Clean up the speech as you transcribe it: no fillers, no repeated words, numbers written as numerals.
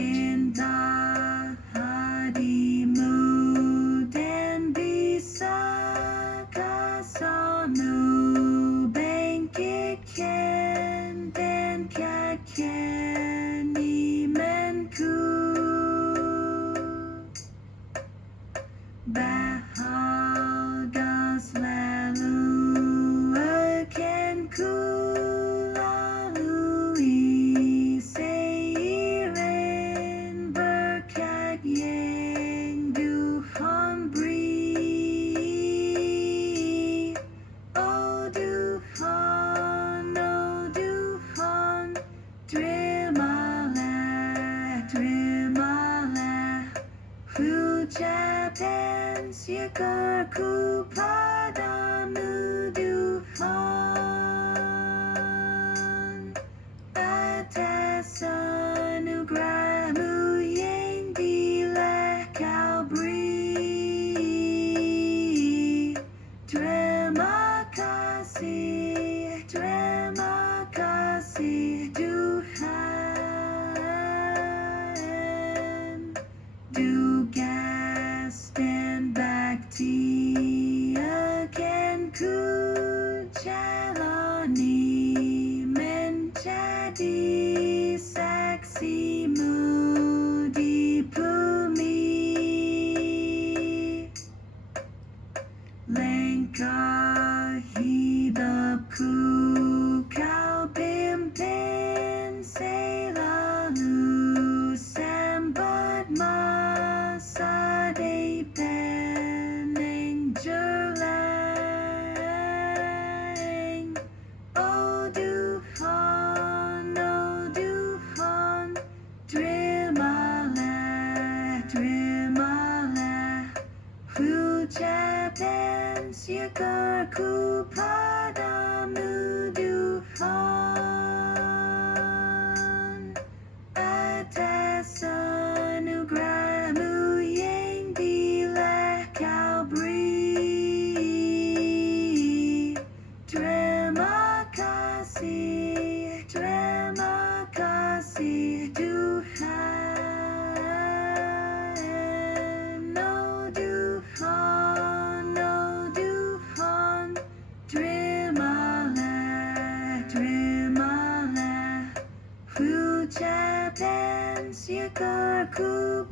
Indah HatiMu dan bisa kuasaMu, bangkitkan dan kuatkan imanku. Bahagia slalu akan kulalui, seiring berkat yang Tuhan beri. Oh Tuhan, trimalah, ucapan syukurku padaMu Tuhan, atas anugerahMu yang telah Kau beri. Trimakasih Tuhan. Tugas dan bakti akan kujalani, menjadi saksiMu di bumi. Langkah hidupku Kau pimpin selalu, sambat masa depan yang cerlang. Oh Tuhan, trimalah, ucapan syukurku padaMu Tuhan, atas anugerahMu yang telah Kau beri. Trimakasih Tuhan. Oh Tuhan, trimalah, ucapan syukurku